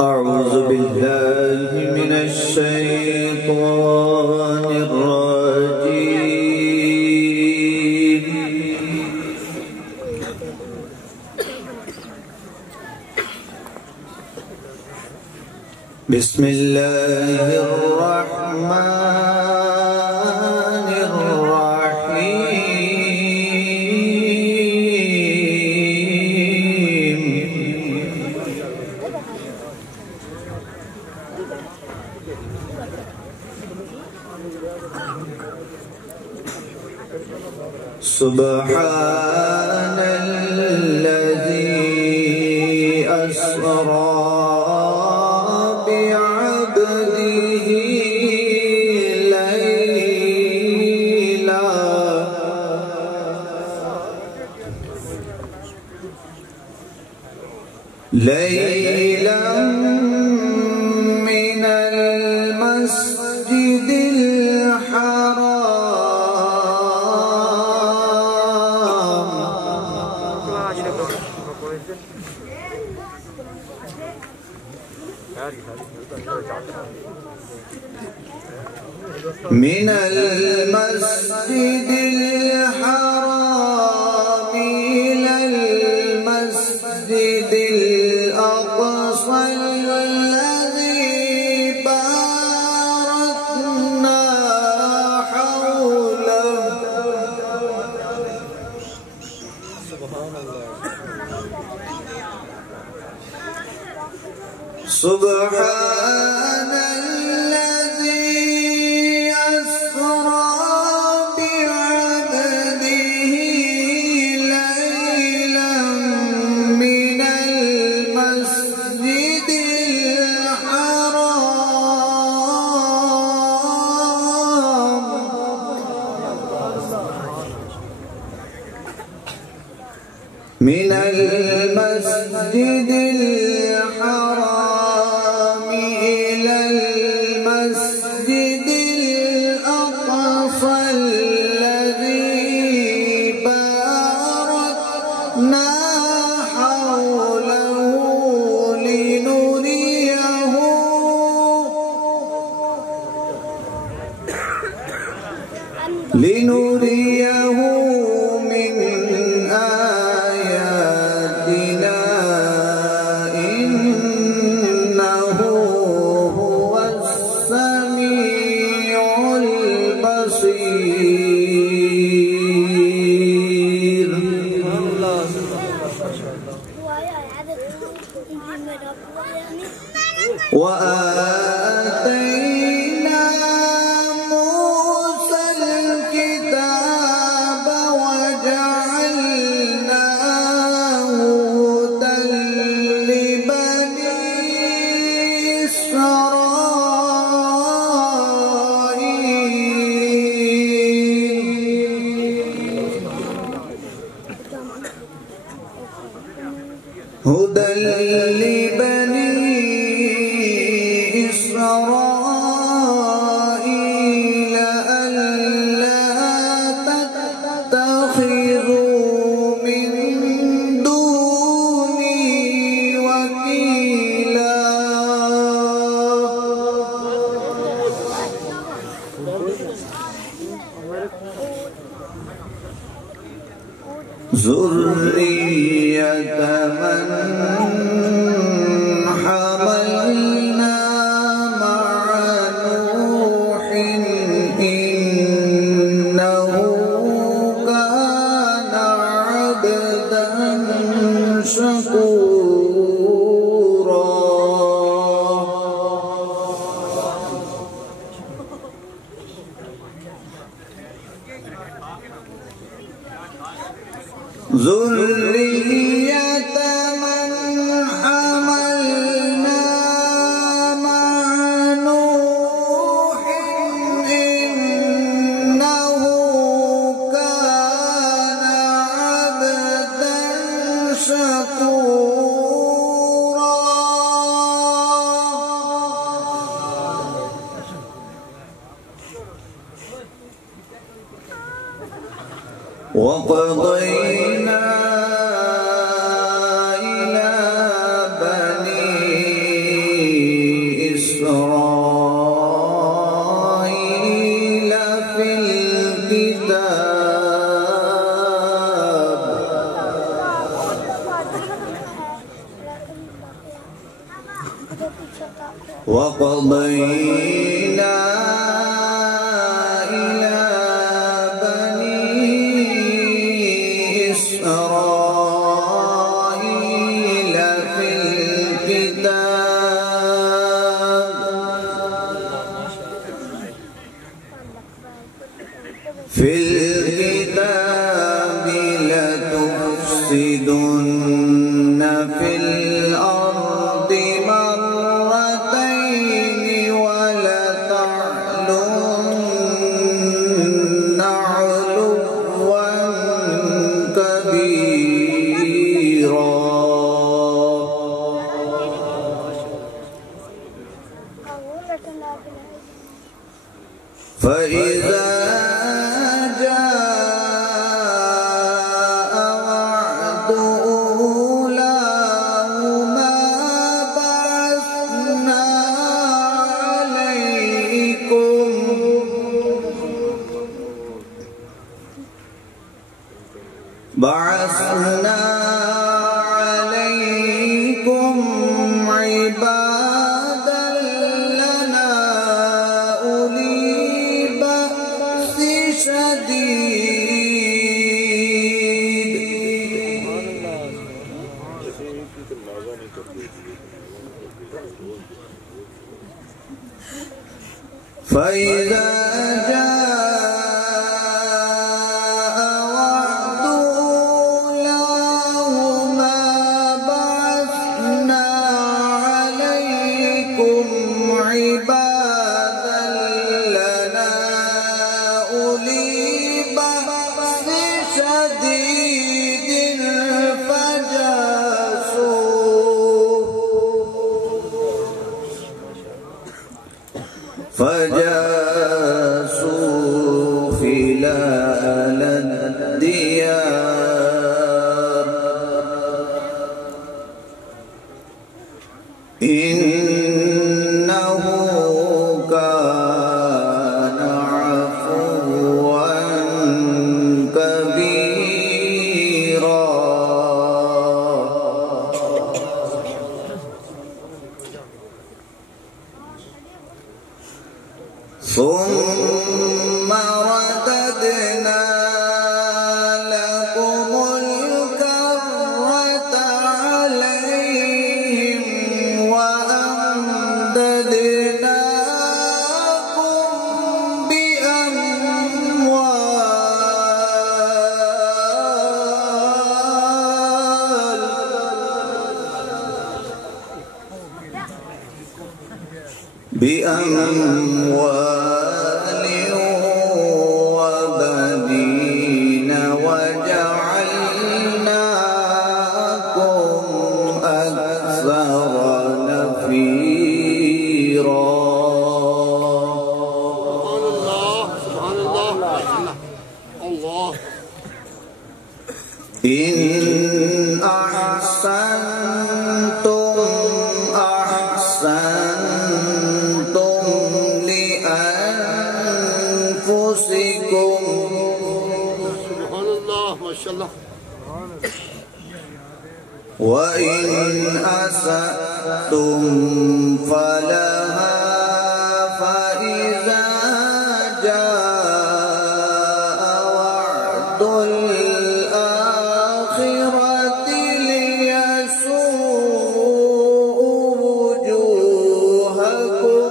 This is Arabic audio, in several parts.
أعوذ بالله من الشيطان الرجيم. بسم الله الرحمن الرحيم. سبحان الذي أسرى ليلا من المسجد الحرام من المسجد الحرام إلى المسجد الأقصى الذي باركنا حوله. سبحان الذي أسرى بعبده ليلا من المسجد الحرام من المسجد الحرام إلى المسجد الأقصى الذي باركنا حوله لنريه من آياتنا إنه هو السميع البصير. وآتينا موسى الكتاب وجعلناه هدى لبني إسرائيل هدى لبني إسرائيل ألا تتخذوا من دوني وكيلا. ذرية من حملنا مع نوح إنه كان عبدا شكورا. ذرية من حملنا مع نوح إنه كان عبدا شكورا. وقضينا إسرائيل في الكتاب وقضينا إلى بني إسرائيل في الكتاب لتفسدن في الأرض مرتين ولتعلن علوا كبيرا فإذا جاء وعد أولاهما بعثنا عليكم عبادا لنا أولي بأس شديد فإذا جاء وعد أولاهما بعثنا عليكم عبادا لنا أولي بأس شديد فجاسوا خلال الديار إنه كان عفوا كبيرا ثم رددنا لكم الكرة عليهم وأمددناكم بأموال وبنين وجعلناكم أكثر نفيرا سبحان الله الله إن أحسنتم أحسنتم لأنفسكم سبحان الله ما شاء الله وإن أسأتم فلها فإذا جاء وعد الآخرة ليسوءوا وجوهكم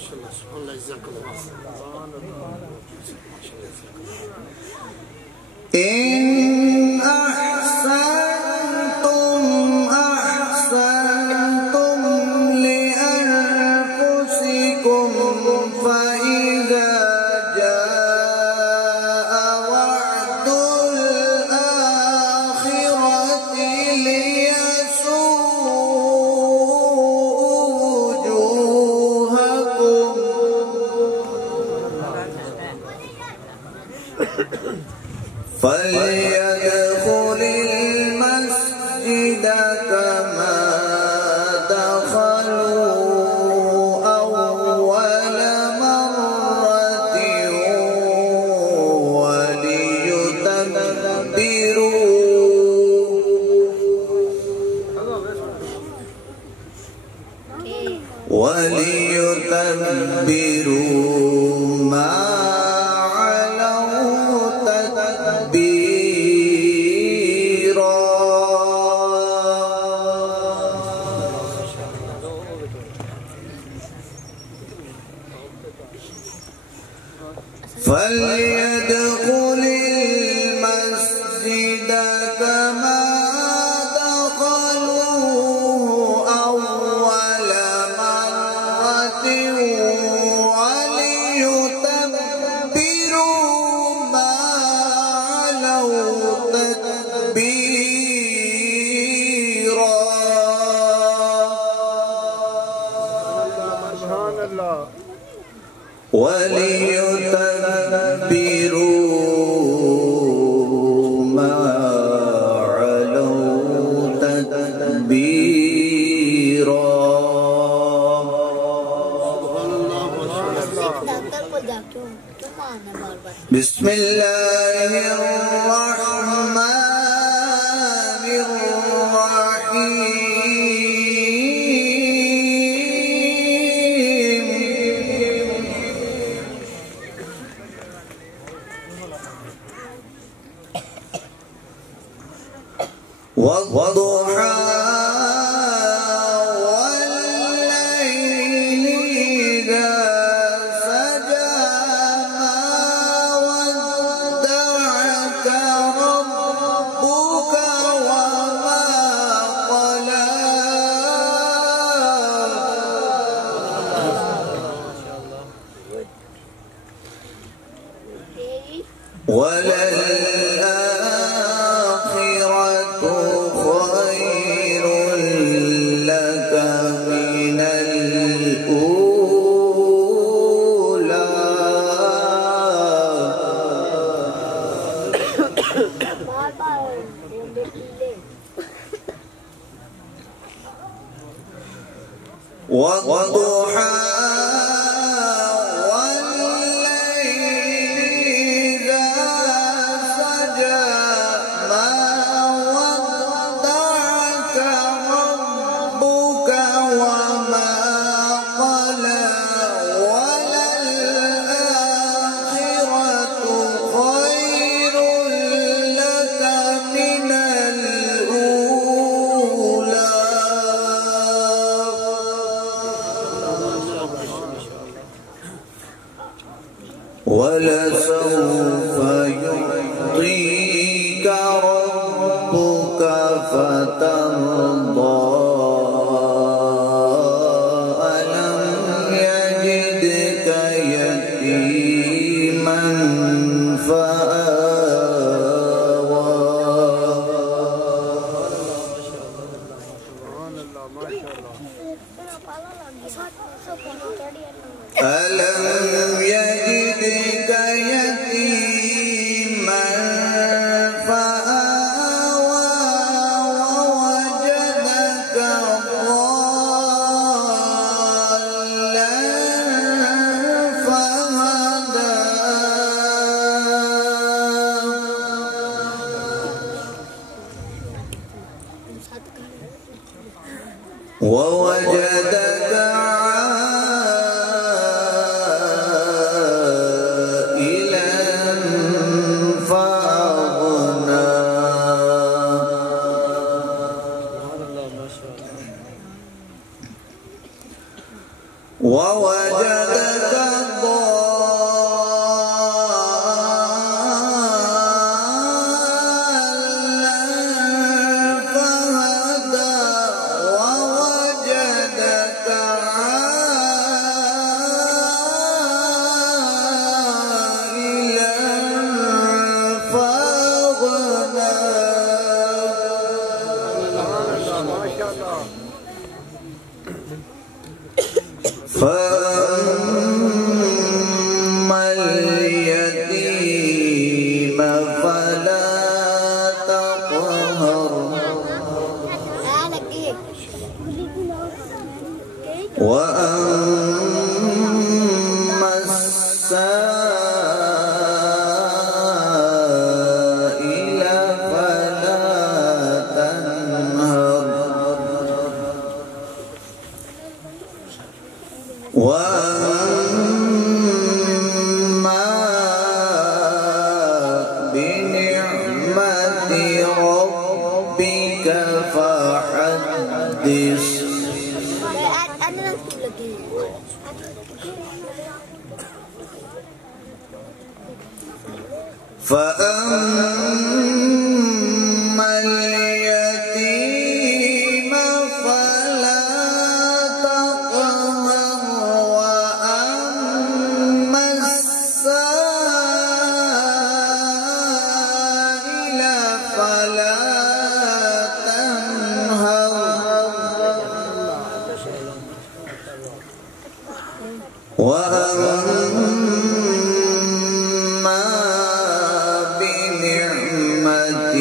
سبحان الله جزاك الله إن أحسنتم أحسنتم لأنفسكم فإذا جاء وعد الآخرة ليسوءوا وجوهكم فليدخل المسجد كما وليتبروا ما علوا تتبيرا. فليدخل المسجد كما دخلوه أول مرة وليتبروا ما علوا تتبيرا. سبحان الله. وليتبروا ما علوا تتبيرا. بسم الله الرحمن الرحيم. والضحى والليل إذا سجى ما ودعك ربك وما قلى. وللآخرة خير لك من الأولى. والضحى والليل إذا سجى ما ودعك ربك وما قلى. وللآخرة خير لك من الأولى. ولسوف يعطيك ربك فترضى. ألم يجدك يتيما فآوى. ألم يجدك يتيما فآوى ووجدك ضالا فهدى. ووجدك عائلا فأغنى. ووجدك ضالا فهدى. ووجدك عائلا فأغنى. فأما اليتيم فلا تقهر. وأما السائل فلا تنهر. وأما بنعمة ربك فحدث. فأما اليتيم فلا تقهر وأما السائل فلا تنهر وأما بنعمة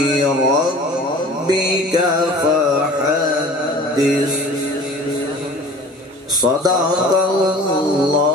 ربك فحدث. صدق الله